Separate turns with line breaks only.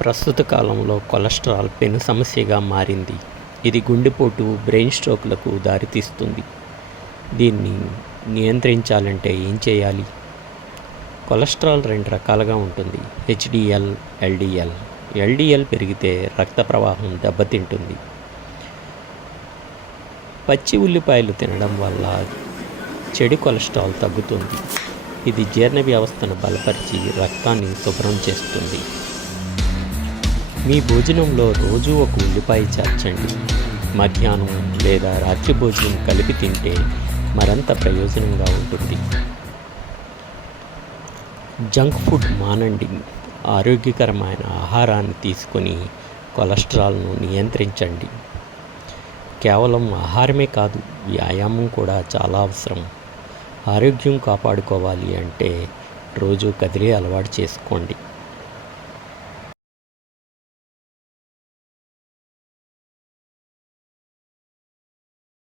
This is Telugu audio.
ప్రస్తుత కాలంలో కొలెస్ట్రాల్ పెను సమస్యగా మారింది. ఇది గుండెపోటు బ్రెయిన్ స్ట్రోక్లకు దారితీస్తుంది. దీన్ని నియంత్రించాలంటే ఏం చేయాలి? కొలెస్ట్రాల్ రెండు రకాలుగా ఉంటుంది. HDL LDL. ఎల్డిఎల్ పెరిగితే రక్త ప్రవాహం దెబ్బతింటుంది. పచ్చి ఉల్లిపాయలు తినడం వల్ల చెడు కొలెస్ట్రాల్ తగ్గుతుంది. ఇది జీర్ణ వ్యవస్థను బలపరిచి రక్తాన్ని శుభ్రం చేస్తుంది. మీ భోజనంలో రోజు ఒక ఉల్లిపాయ చేర్చండి మధ్యాహ్నం లేదా రాత్రి భోజనం కలిపి తింటే మరింత ప్రయోజనంగా ఉంటుంది. జంక్ ఫుడ్ మానండి. ఆరోగ్యకరమైన ఆహారాన్ని తీసుకొని కొలెస్ట్రాల్ను నియంత్రించండి. కేవలం ఆహారమే కాదు వ్యాయామం కూడా చాలా అవసరం. ఆరోగ్యం కాపాడుకోవాలి అంటే రోజు కదిలే అలవాటు చేసుకోండి.